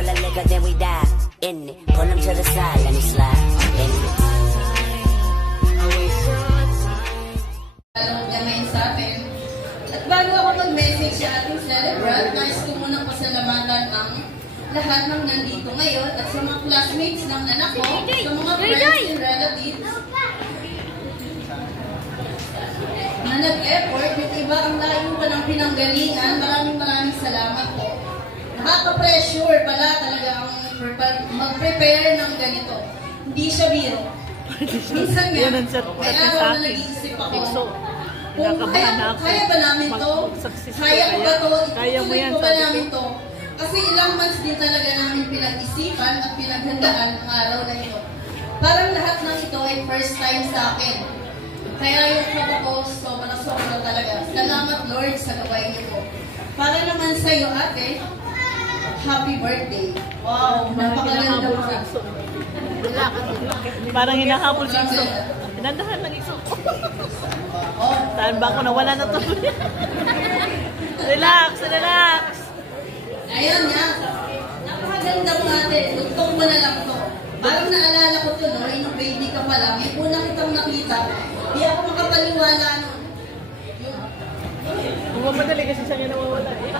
full of liquor, then we die. In it, pull him to the side, let me slide. In it. Alam niya ngayon sa atin. At bago ako mag-message sa ating celebrant, nais ko munang pasalamatan ang lahat ng nandito ngayon at sa mga classmates ng anak ko, sa mga friends and relatives na nag-effort, yung iba ang layo pa ng pinanggalingan. Maraming salamat po. Nakaka-pressure pala talaga ang mag-prepare ng ganito. Hindi siya biro. Minsan nga, may araw na nag-iisip ako, kung kaya ba namin to? Kaya ko ba to? Ituloy ko ba namin to? Kasi ilang months din talaga namin pinag-isipan at pinaghandaan ang araw na ito. Parang lahat ng ito ay first time sa akin. Kaya yung kaba ko, sobra talaga. Salamat Lord sa gawain niyo po. Para naman sa iyo ate, happy birthday. Wow, napakaganda mo na. Parang hinahabol si Iso. Hinandahan lang Iso. Saan ba ako nawala na to? Relax. Ayun nga. Napakaganda mo ate. Tugtong mo na lang to. Parang naalala ko to, no? Yung baby ka pa lang. Yung una kitang nakita, di ako makapaniwala nun. Mamadali kasi siya niya nawawala eh.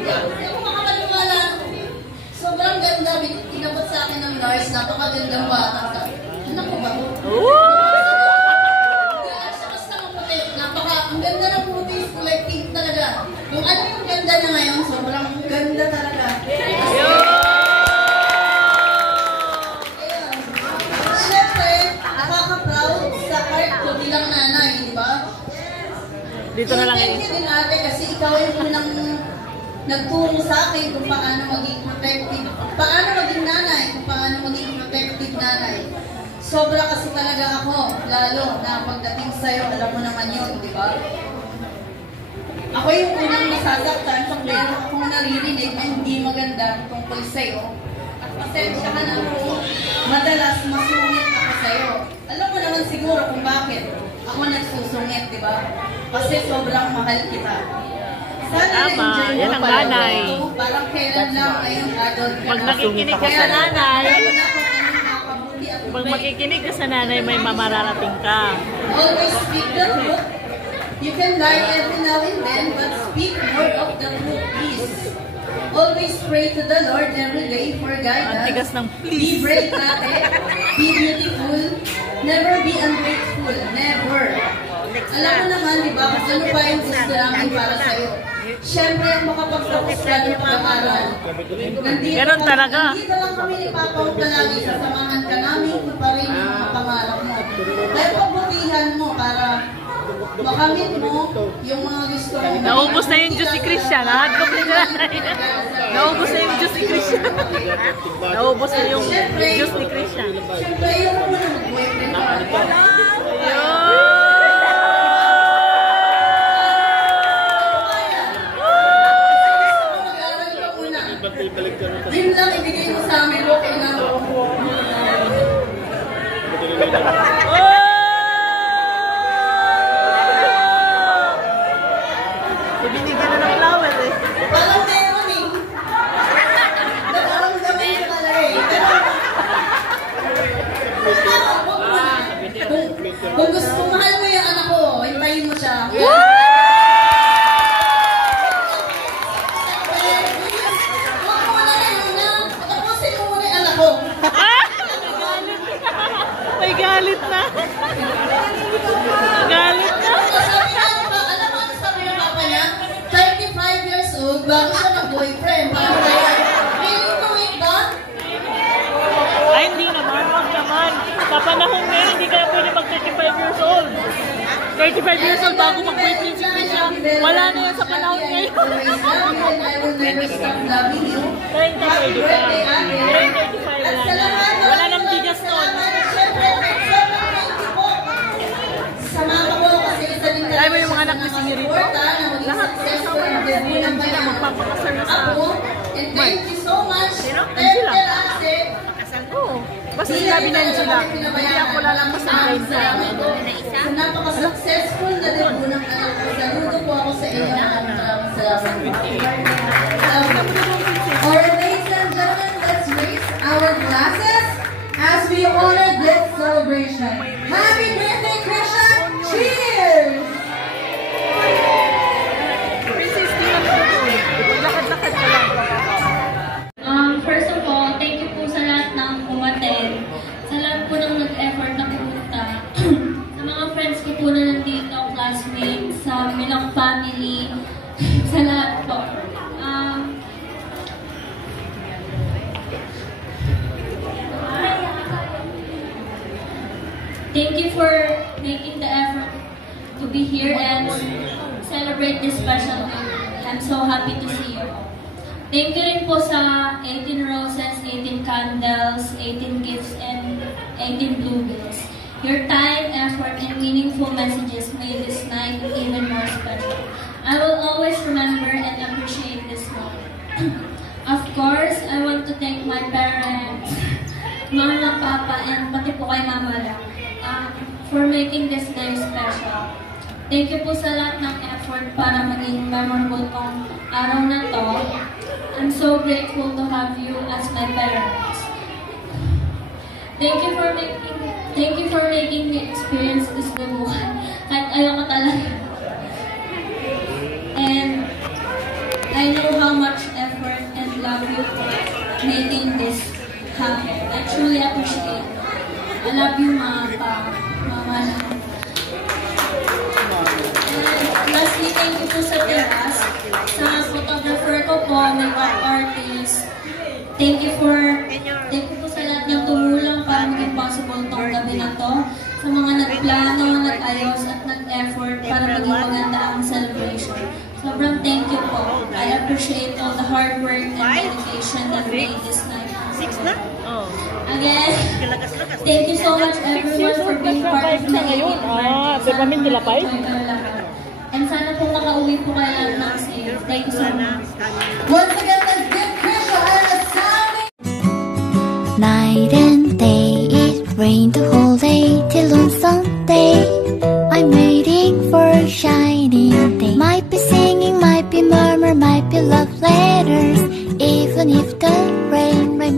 Di ako makapaniwala nun. Sobrang ganda. Inabot sa akin ng nurse. Napakagandang bata. Anak ko ba to? Ang ganda ng puti. Kulay pink talaga. Kung ano yung ganda na ngayon, sobrang ganda talaga. Siyempre, nakaka-proud sa heart ko bilang nanay, di ba? Dito na lang yun. Thank you din ate kasi ikaw yung unang nagturo sa akin kung paano maging protective, paano maging nanay, kung paano maging protective nanay. Sobra kasi talaga ako, lalo na pagdating sa'yo, alam mo naman yun, di ba? Ako yung unang nasasaktan pag meron akong naririnig na hindi maganda tungkol sa'yo. At pasensya ka na kung madalas masungit ako sa'yo. Alam mo naman siguro kung bakit ako nagsusungit, di ba? Kasi sobrang mahal kita. Sana na-enjoy mo yan ang nanay. Parang kailan lang ngayong adult ka. Pag nakikinig ka sa nanay, pag makikinig ka sa nanay, may mamararating ka. Always speak the truth. You can lie every now and then, but speak more of the truth, please. Always pray to the Lord every day for guidance. Ang tigas ng Be please. brave, ate. Be beautiful. Never be ungrateful. Never. Alam mo naman, di ba, kung ano pa yung gusto namin para sa'yo. Siyempre, ang makapagtapos ka ng pag-aaral. Ganon talaga. Nandito lang kami ni Papa ang palagi. Sasamahan ka namin kung pa rin yung mga pangarap mo. Kaya pagbutihan mo para makamit mo yung mga gusto mo. Naubos na yung Diyos ni Christian, ha? Naubos na yung Diyos ni Christian. Naubos na yung Diyos ni Christian. Siyempre, yung mo na mag-boyfriend ka. Yun lang ibigay mo sa amin, okay na ako. Ibinigyan na ng flower eh. Parang meron eh. Parang gamin ka talaga eh. Kung gusto mahal mo yung anak ko, hintayin mo siya. May galit na. Galit na. Alam mo ano sabi ng papa niya? 35 years old, bago siya mag-boyfriend. Parang kaya, willing to wait ba? Ay, hindi naman. Wag naman. Sa panahon ngayon, hindi kaya pwede mag 35 years old. 35 years old bago mag-boyfriend si Krisha. Wala na yan sa panahon ngayon. 30 pwede ka. 35 wala na. Wala nang bigas nun. Kaya mo yung mga anak na sinirito? Lahat sa asawa na Angela magpapakasal na sa and thank you so much. Angela? Oo. Basta sinabi na Angela, hindi ako lalamas sa line sa napaka-successful na debut ng anak ko. Saludo po ako sa inyo. Maraming salamat. for making the effort to be here and celebrate this special day. I'm so happy to see you. Thank you rin po sa 18 roses, 18 candles, 18 gifts, and 18 bluebills. Your time, effort, and meaningful messages made this night even more special. I will always remember and appreciate this moment. Of course, I want to thank my parents, Mama, Papa, and pati po kay Mama lang, for making this day special. Thank you po sa lahat ng effort para maging memorable tong araw na to. I'm so grateful to have you as my parents. Thank you for making me experience this bubukan. Kahit ayoko talaga. And I know how much effort and love you for making this happen. I truly appreciate it. I love you, Mama. Lastly, thank you po sa teras, sa photographer ko po, makeup artist. Thank you po sa lahat niyong tumulong para maging possible tong gabi na to. Sa mga nagplano, nag-ayos at nag-effort para maging maganda ang celebration. Sobrang thank you po. I appreciate all the hard work and dedication that made this night. Again, thank you so much everyone for being part of the event. And sana po makauwi po kayo ng safe. Thank you so much. Once again, let's give Krisha a sounding. Night and day, it rained the whole day till on Sunday. I'm waiting for a shining day. Might be singing, might be murmur, might be love letters. Even if the rain might